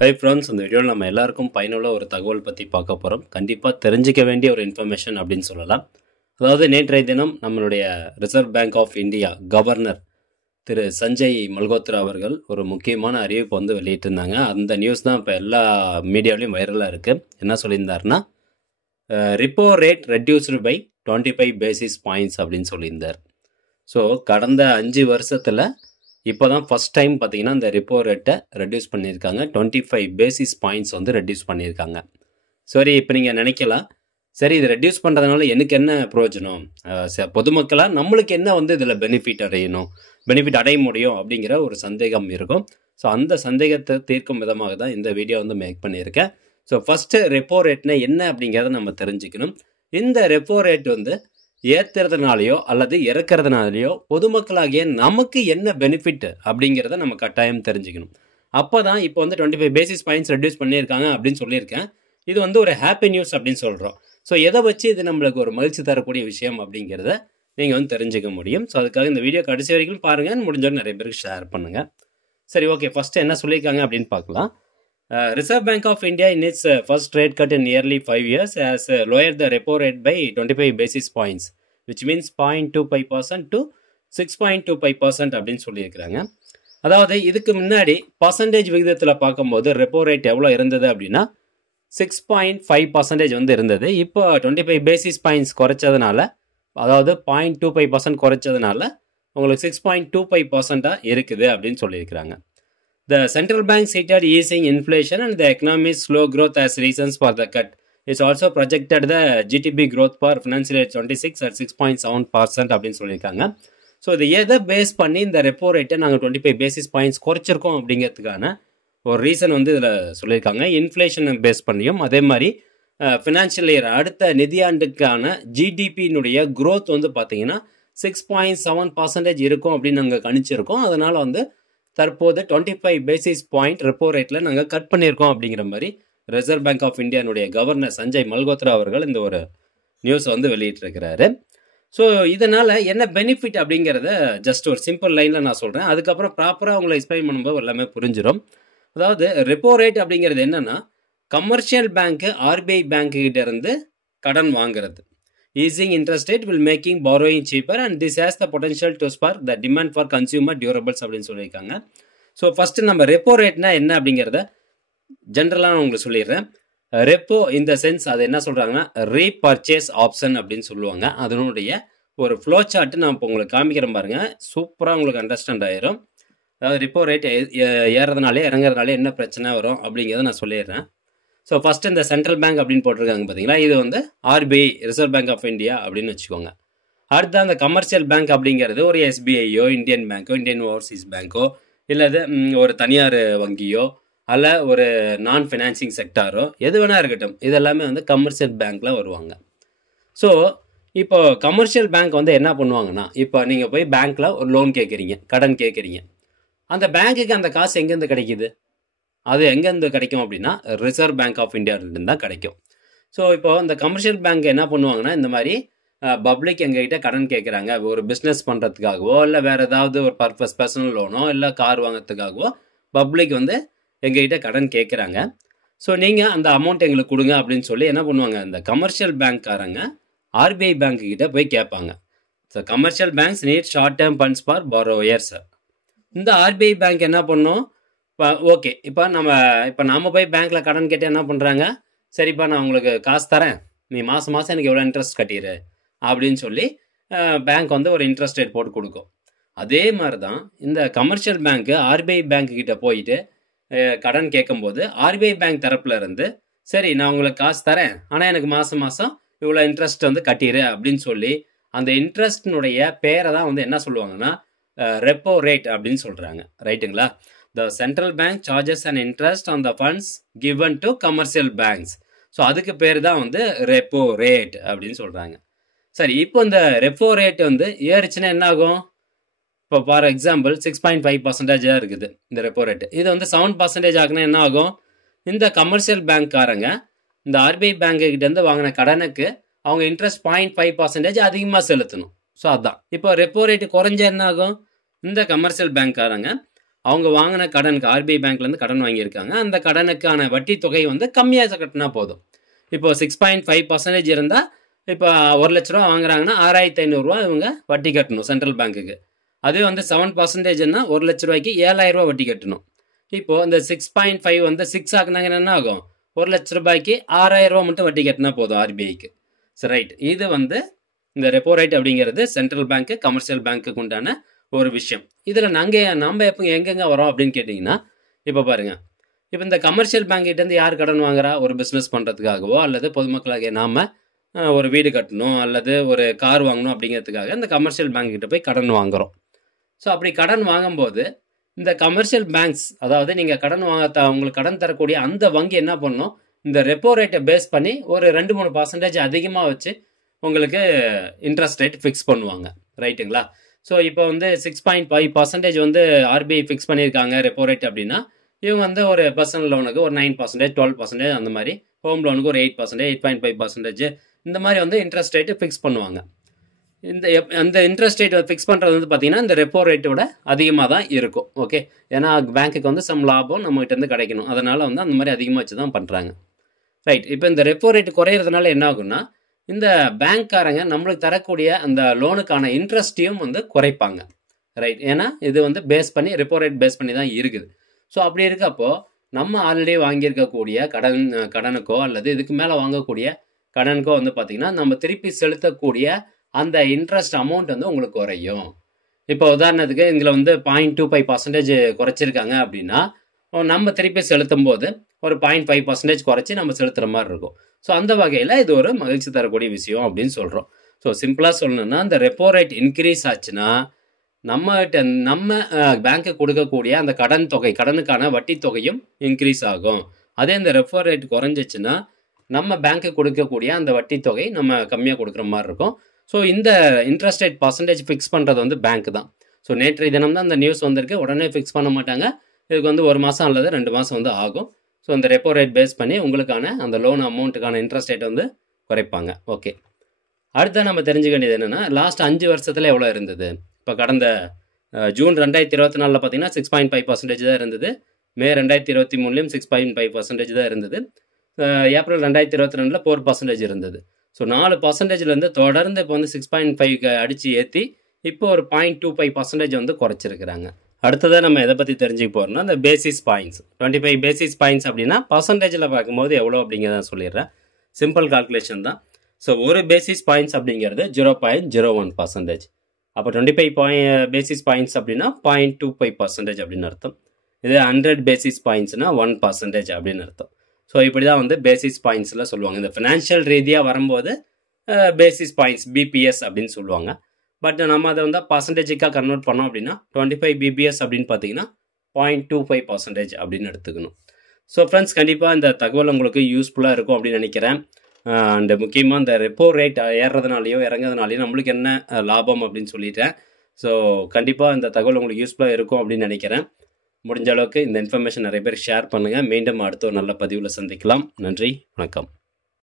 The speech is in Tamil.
ஹை ஃப்ரெண்ட்ஸ், இந்த வீடியோவில் நம்ம எல்லாருக்கும் பயனுள்ள ஒரு தகவல் பற்றி பார்க்க போகிறோம். கண்டிப்பாக தெரிஞ்சிக்க வேண்டிய ஒரு இன்ஃபர்மேஷன் அப்படின்னு சொல்லலாம். அதாவது நேற்றைய தினம் நம்மளுடைய Reserve Bank of India governor Thiru Sanjay Malhotra அவர்கள் ஒரு முக்கியமான அறிவிப்பு வந்து வெளியிட்டிருந்தாங்க. அந்த நியூஸ் தான் இப்போ எல்லா மீடியாவிலையும் வைரலாக இருக்குது. என்ன சொல்லியிருந்தாருன்னா, repo rate reduced by 25 basis points அப்படின்னு சொல்லியிருந்தார். ஸோ கடந்த 5 வருஷத்தில் இப்போ தான் ஃபஸ்ட் டைம் பார்த்தீங்கன்னா இந்த ரிப்போ ரேட்டை ரெடியூஸ் பண்ணியிருக்காங்க. 25 பேசிஸ் பாயிண்ட்ஸ் வந்து ரெடியூஸ் பண்ணியிருக்காங்க. சரி, இப்போ நீங்கள் நினைக்கலாம், சரி இது ரெடியூஸ் பண்ணுறதுனால எனக்கு என்ன பிரயோஜனம், பொதுமக்களாக நம்மளுக்கு என்ன வந்து இதில் பெனிஃபிட் அடைய முடியும் அப்படிங்கிற ஒரு சந்தேகம் இருக்கும். ஸோ அந்த சந்தேகத்தை தீர்க்கும் விதமாக தான் இந்த வீடியோ வந்து மேக் பண்ணியிருக்கேன். ஸோ ஃபஸ்ட்டு ரெப்போ ரேட்னா என்ன அப்படிங்கிறத நம்ம தெரிஞ்சுக்கணும். இந்த ரெப்போ ரேட் வந்து ஏற்றுறதுனாலையோ அல்லது இறக்கிறதுனாலையோ பொதுமக்களாகிய நமக்கு என்ன பெனிஃபிட் அப்படிங்கிறத நம்ம கட்டாயம் தெரிஞ்சுக்கணும். அப்போ தான் இப்போ வந்து 25 பேசிஸ் பாயிண்ட்ஸ் ரெடியூஸ் பண்ணியிருக்காங்க அப்படின்னு சொல்லியிருக்கேன். இது வந்து ஒரு ஹாப்பி நியூஸ் அப்படின்னு சொல்கிறோம். ஸோ எதை வச்சு இது நம்மளுக்கு ஒரு மகிழ்ச்சி தரக்கூடிய விஷயம் அப்படிங்கிறத நீங்கள் வந்து தெரிஞ்சுக்க முடியும். ஸோ அதுக்காக இந்த வீடியோ கடைசி வரைக்கும் பாருங்கள், முடிஞ்சவரை நிறைய பேருக்கு ஷேர் பண்ணுங்கள். சரி, ஓகே, ஃபஸ்ட்டு என்ன சொல்லியிருக்காங்க அப்படின்னு பார்க்கலாம். Reserve Bank of India in its first rate cut in nearly 5 years has lowered the repo rate by 25 basis points, which means 0.25% to 6.25% அப்படின்னு சொல்லியிருக்கிறாங்க. அதாவது இதுக்கு முன்னாடி பர்சன்டேஜ் விகிதத்தில் பார்க்கும்போது ரெப்போ ரேட் எவ்வளோ இருந்தது அப்படின்னா 6.5% வந்து இருந்தது. இப்போ 25 பேசிஸ் பாயிண்ட்ஸ் குறைச்சதுனால, அதாவது 0.25% குறைச்சதுனால உங்களுக்கு 6.25% இருக்குது அப்படின்னு சொல்லியிருக்கிறாங்க. The central bank cited easing inflation and the economy's slow growth as reasons for the cut. It's also projected the GDP growth for financial year 26 at 6.7% அப்படின்னு சொல்லியிருக்காங்க. ஸோ இது எதை பேஸ் பண்ணி இந்த ரெப்போ ரேட்டை நாங்கள் 25 பேசிஸ் பாயிண்ட்ஸ் குறைச்சிருக்கோம் அப்படிங்கிறதுக்கான ஒரு ரீசன் வந்து இதில் சொல்லியிருக்காங்க. இன்ஃப்ளேஷனை பேஸ் பண்ணியும், அதே மாதிரி ஃபினான்ஷியல் இயர் அடுத்த நிதியாண்டுக்கான ஜிடிபியினுடைய growth வந்து பார்த்தீங்கன்னா 6.7% இருக்கும் அப்படின்னு நாங்கள் கணிச்சிருக்கோம். அதனால் வந்து தற்போது 25 பேசிஸ் பாயிண்ட் ரெப்போ ரேட்டில் நாங்கள் கட் பண்ணியிருக்கோம் அப்படிங்கிற மாதிரி ரிசர்வ் பேங்க் ஆஃப் இந்தியானுடைய கவர்னர் சஞ்சய் மல்கோத்ரா அவர்கள் இந்த ஒரு நியூஸ் வந்து வெளியிட்டிருக்கிறாரு. ஸோ இதனால் என்ன பெனிஃபிட் அப்படிங்கிறத ஜஸ்ட் ஒரு சிம்பிள் லைனில் நான் சொல்கிறேன். அதுக்கப்புறம் ப்ராப்பராக உங்களை எக்ஸ்பிளைன் பண்ணும்போது எல்லாமே புரிஞ்சிடும். அதாவது ரெப்போ ரேட் அப்படிங்கிறது என்னென்னா, கமர்ஷியல் பேங்க்கு ஆர்பிஐ பேங்க்கிட்ட இருந்து கடன் வாங்குறது. Easing interest rate will making borrowing cheaper and this has the potential to spark the demand for consumer durables அப்படின்னு சொல்லியிருக்காங்க. ஸோ ஃபஸ்ட்டு நம்ம ரெப்போ ரேட்னா என்ன அப்படிங்கிறத ஜென்ரலாக நான் உங்களுக்கு சொல்லிடுறேன். ரெப்போ இந்த சென்ஸ் அது என்ன சொல்கிறாங்கன்னா ரீபர்ச்சேஸ் ஆப்ஷன் அப்படின்னு சொல்லுவாங்க. அதனுடைய ஒரு ஃப்ளோ சார்ட்டு நான் இப்போ உங்களுக்கு காமிக்கிறேன் பாருங்கள், சூப்பராக உங்களுக்கு அண்டர்ஸ்டாண்ட் ஆயிரும். அதாவது ரெப்போ ரேட் ஏறதுனாலே இறங்குறதுனாலே என்ன பிரச்சனை வரும் அப்படிங்கிறத நான் சொல்லிடுறேன். ஸோ ஃபஸ்ட்டு இந்த சென்ட்ரல் பேங்க் அப்படின்னு போட்டிருக்காங்க பார்த்தீங்களா, இது வந்து RBI Reserve Bank of India அப்படின்னு வச்சுக்கோங்க. அடுத்து அந்த கமர்ஷியல் பேங்க் அப்படிங்கிறது ஒரு எஸ்பிஐயோ, இந்தியன் பேங்க்கோ, இந்தியன் ஓவர்சீஸ் பேங்க்கோ, இல்லை ஒரு தனியார் வங்கியோ, அல்ல ஒரு நான் ஃபினான்சிங் செக்டாரோ, எது வேணா இருக்கட்டும், இதெல்லாமே வந்து கமர்ஷியல் பேங்க்கில் வருவாங்க. ஸோ இப்போ கமர்ஷியல் பேங்க் வந்து என்ன பண்ணுவாங்கன்னா, இப்போ நீங்கள் போய் பேங்க்கில் ஒரு லோன் கேட்குறீங்க, கடன் கேட்குறீங்க. அந்த பேங்க்குக்கு அந்த காசு எங்கேருந்து கிடைக்கிது? அது எங்கேருந்து கிடைக்கும் அப்படின்னா ரிசர்வ் பேங்க் ஆஃப் இந்தியாவிலேருந்து தான் கிடைக்கும். ஸோ இப்போ இந்த கமர்ஷியல் பேங்க் என்ன பண்ணுவாங்கன்னா, இந்த மாதிரி பப்ளிக் எங்ககிட்ட கடன் கேட்குறாங்க, ஒரு பிஸ்னஸ் பண்ணுறதுக்காகவோ, இல்லை வேறு ஏதாவது ஒரு பர்பஸ், பர்சனல் லோனோ, இல்லை கார் வாங்கிறதுக்காகவோ பப்ளிக் வந்து எங்ககிட்ட கடன் கேட்குறாங்க. ஸோ நீங்கள் அந்த அமௌண்ட் எங்களுக்கு கொடுங்க அப்படின்னு சொல்லி என்ன பண்ணுவாங்க, இந்த கமர்ஷியல் பேங்க்காரங்க ஆர்பிஐ பேங்க்கிட்ட போய் கேட்பாங்க. So commercial banks need short term funds for borrowers. இந்த ஆர்பிஐ பேங்க் என்ன பண்ணும், இப்போ ஓகே, இப்போ நாம் போய் பேங்க்கில் கடன் கேட்டு என்ன பண்ணுறாங்க, சரிப்பா நான் உங்களுக்கு காசு தரேன், நீ மாதம் எனக்கு எவ்வளோ இன்ட்ரெஸ்ட் கட்டிடு அப்படின்னு சொல்லி பேங்க் வந்து ஒரு இன்ட்ரெஸ்ட் ரேட் போட்டு கொடுக்கும். அதே மாதிரி தான் இந்த கமர்ஷியல் பேங்க்கு ஆர்பிஐ பேங்க்கிட்ட போயிட்டு கடன் கேட்கும்போது ஆர்பிஐ பேங்க் தரப்பில் இருந்து சரி நான் உங்களுக்கு காசு தரேன், ஆனால் எனக்கு மாதம் இவ்வளோ இன்ட்ரெஸ்ட் வந்து கட்டிடு அப்படின்னு சொல்லி அந்த இன்ட்ரெஸ்டினுடைய பேரை தான் வந்து என்ன சொல்லுவாங்கன்னா ரெப்போ ரேட் அப்படின்னு சொல்கிறாங்க. ரைட்டுங்களா? The central bank charges an interest on the funds given to commercial banks. So அதுக்கு பேர் தான் வந்து ரெப்போ ரேட் அப்படின்னு சொல்கிறாங்க. சரி, இப்போ இந்த ரெப்போ ரேட் வந்து ஏறிச்சுன்னா என்ன ஆகும்? இப்போ ஃபார் எக்ஸாம்பிள் 6.5% இருக்குது இந்த ரெப்போ ரேட்டு. இது வந்து 7% ஆகுனா என்ன ஆகும்? இந்த கமர்ஷியல் பேங்க்காரங்க இந்த ஆர்பிஐ பேங்க்கிட்டேருந்து வாங்கின கடனுக்கு அவங்க இன்ட்ரெஸ்ட் 0.5% அதிகமாக செலுத்தணும். ஸோ அதுதான் இப்போ ரெப்போ ரேட்டு குறைஞ்ச என்ன ஆகும்? இந்த கமர்ஷியல் பேங்க்காரங்க அவங்க வாங்கின கடனுக்கு ஆர்பிஐ பேங்க்லேருந்து கடன் வாங்கியிருக்காங்க, அந்த கடனுக்கான வட்டி தொகை வந்து கம்மியாக கட்டினா போதும். இப்போ 6.5% இருந்தால் இப்போ 1 லட்ச ரூபா வாங்குறாங்கன்னா 6,500 இவங்க வட்டி கட்டணும் சென்ட்ரல் பேங்க்குக்கு. அதே வந்து 7%ன்னா 1 லட்ச ரூபாய்க்கு 7,000 ரூபா வட்டி கட்டணும். இப்போ இந்த 6.5 வந்து 6 ஆக்குனாங்கன்னா என்ன ஆகும்? 1 லட்ச ரூபாய்க்கு 6,000 ரூபா மட்டும் வட்டி கட்டினா போதும் ஆர்பிஐக்கு. சரி, ரைட். இது வந்து இந்த ரெப்போ ரேட் அப்படிங்கிறது சென்ட்ரல் பேங்க்கு கமர்ஷியல் பேங்க்குக்கு உண்டான ஒரு விஷயம். இதில் நம்ம எப்போ எங்கெங்கே வரோம் அப்படின்னு கேட்டிங்கன்னா, இப்போ பாருங்கள், இப்போ இந்த கமர்ஷியல் பேங்க்கிட்டேருந்து யார் கடன் வாங்குறா? ஒரு பிஸ்னஸ் பண்ணுறதுக்காகவோ அல்லது பொதுமக்களாகிய நாம் ஒரு வீடு கட்டணும் அல்லது ஒரு கார் வாங்கணும் அப்படிங்கிறதுக்காக இந்த கமர்ஷியல் பேங்க்கிட்ட போய் கடன் வாங்குகிறோம். ஸோ அப்படி கடன் வாங்கும்போது இந்த கமர்ஷியல் பேங்க்ஸ், அதாவது நீங்கள் கடன் உங்களுக்கு கடன் தரக்கூடிய அந்த வங்கி என்ன பண்ணணும்? இந்த ரெப்போ ரேட்டை பேஸ் பண்ணி ஒரு 2-3% அதிகமாக வச்சு உங்களுக்கு இன்ட்ரெஸ்ட் ரேட் ஃபிக்ஸ் பண்ணுவாங்க. ரைட்டுங்களா? ஸோ இப்போ வந்து 6.5% வந்து ஆர்பிஐ ஃபிக்ஸ் பண்ணியிருக்காங்க ரெப்போ ரேட் அப்படின்னா, இவங்க வந்து ஒரு பர்சனல் லோனுக்கு ஒரு 9%, 12% அந்த மாதிரி, ஹோம் லோனுக்கு ஒரு 8%, 8.5% இந்த மாதிரி வந்து இன்ட்ரெஸ்ட் ரேட்டு ஃபிக்ஸ் பண்ணுவாங்க. அந்த இன்ட்ரெஸ்ட் ரேட் ஃபிக்ஸ் பண்ணுறது வந்து பார்த்திங்கன்னா இந்த ரெப்போ ரேட்டோட அதிகமாக தான் இருக்கும். ஓகே, ஏன்னா பேங்க்குக்கு வந்து சம் லாபம் நம்மகிட்டேருந்து கிடைக்கணும், அதனால் வந்து அந்த மாதிரி அதிகமாக வச்சு தான் பண்ணுறாங்க. ரைட். இப்போ இந்த ரெப்போ ரேட் குறையிறதுனால என்ன ஆகும்னா, இந்த பேங்க்காரங்க நம்மளுக்கு தரக்கூடிய அந்த லோனுக்கான இன்ட்ரெஸ்ட்டையும் வந்து குறைப்பாங்க. ரைட். ஏன்னா இது வந்து பேஸ் பண்ணி ரெப்போ ரேட் பேஸ் பண்ணி தான் இருக்குது. ஸோ அப்படி இருக்கப்போ நம்ம ஆல்ரெடி வாங்கியிருக்கக்கூடிய கடனுக்கோ அல்லது இதுக்கு மேலே வாங்கக்கூடிய கடனுக்கோ வந்து பார்த்திங்கன்னா நம்ம திருப்பி செலுத்தக்கூடிய அந்த இன்ட்ரெஸ்ட் அமௌண்ட் வந்து உங்களுக்கு குறையும். இப்போ உதாரணத்துக்கு இதில் வந்து 0.25% குறைச்சிருக்காங்க அப்படின்னா, நம்ம திருப்பி செலுத்தும் போது ஒரு 0.5% குறைச்சி நம்ம செலுத்துகிற மாதிரி இருக்கும். ஸோ அந்த வகையில் இது ஒரு மகிழ்ச்சி தரக்கூடிய விஷயம் அப்படின்னு சொல்கிறோம். ஸோ சிம்பிளாக சொல்லணும்னா, இந்த ரெப்போ ரேட் இன்க்ரீஸ் ஆச்சுன்னா நம்ம பேங்க்கு கொடுக்கக்கூடிய அந்த கடனுக்கான வட்டி தொகையும் இன்க்ரீஸ் ஆகும். அதே இந்த ரெப்போ ரேட் குறைஞ்சிச்சுன்னா நம்ம பேங்க்கு கொடுக்கக்கூடிய அந்த வட்டி தொகை நம்ம கம்மியாக கொடுக்குற மாதிரி இருக்கும். ஸோ இந்த இன்ட்ரெஸ்ட் ரேட் பர்சன்டேஜ் ஃபிக்ஸ் பண்ணுறது வந்து பேங்க் தான். ஸோ நேற்றைய தினம் தான் அந்த நியூஸ் வந்திருக்கு. உடனே ஃபிக்ஸ் பண்ண மாட்டாங்க. இதுக்கு வந்து 1 மாதம் அல்லது 2 மாதம் வந்து ஆகும். ஸோ அந்த ரெப்போ ரேட் பேஸ் பண்ணி உங்களுக்கான அந்த லோன் அமௌண்ட்டுக்கான இன்ட்ரெஸ்ட் ரேட் வந்து குறைப்பாங்க. ஓகே, அடுத்த நம்ம தெரிஞ்சுக்க வேண்டியது என்னென்னா, லாஸ்ட் 5 வருஷத்தில் எவ்வளோ இருந்தது? இப்போ கடந்த ஜூன் 2024 பார்த்தீங்கன்னா 6.5% தான் இருந்தது. மே 2023 6.5% தான் இருந்தது. ஏப்ரல் 2022 4% இருந்தது. ஸோ 4%லேருந்து தொடர்ந்து இப்போ வந்து 6.5 அடித்து ஏற்றி இப்போ ஒரு 0.25% வந்து குறைச்சிருக்கிறாங்க. அடுத்ததாக நம்ம எதை பற்றி தெரிஞ்சுக்க போகிறோம்னா, இந்த பேசிஸ் பாயிண்ட்ஸ். 25 பேசிஸ் பாயிண்ட்ஸ் அப்படின்னா பர்சன்டேஜில் பார்க்கும்போது எவ்வளோ அப்படிங்கிறத சொல்லிடுறேன். சிம்பிள் கால்குலேஷன் தான். ஸோ ஒரு பேசிஸ் பாயிண்ட்ஸ் அப்படிங்கிறது 0.01%. அப்போ 25 பேசிஸ் பாயிண்ட்ஸ் அப்படின்னா 0.25% அப்படின்னு அர்த்தம். இது 100 பேசிஸ் பாயிண்ட்ஸ்னா 1% அப்படின்னு அர்த்தம். ஸோ இப்படி தான் வந்து பேசிஸ் பாயிண்ட்ஸில் சொல்லுவாங்க. இந்த ஃபினான்ஷியல் ரீதியாக வரும்போது பேசிஸ் பாயிண்ட்ஸ் பிபிஎஸ் அப்படின்னு சொல்லுவாங்க. பட் நம்ம அதை வந்து பர்சன்டேஜுக்காக கன்வெர்ட் பண்ணோம் அப்படின்னா 25 பிபிஎஸ் அப்படின்னு பார்த்தீங்கன்னா 0.25% அப்படின்னு எடுத்துக்கணும். ஸோ ஃப்ரெண்ட்ஸ், கண்டிப்பாக இந்த தகவல் உங்களுக்கு யூஸ்ஃபுல்லாக இருக்கும் அப்படின்னு நினைக்கிறேன். அண்டு முக்கியமாக இந்த ரெப்போ ரேட் ஏறுறதுனாலையோ இறங்குறதுனாலையோ நம்மளுக்கு என்ன லாபம் அப்படின்னு சொல்லிட்டேன். ஸோ கண்டிப்பாக இந்த தகவல் உங்களுக்கு யூஸ்ஃபுல்லாக இருக்கும் அப்படின்னு நினைக்கிறேன். முடிஞ்ச அளவுக்கு இந்த இன்ஃபர்மேஷன் நிறைய பேர் ஷேர் பண்ணுங்கள். மீண்டும் அடுத்த ஒரு நல்ல பதிவில் சந்திக்கலாம். நன்றி, வணக்கம்.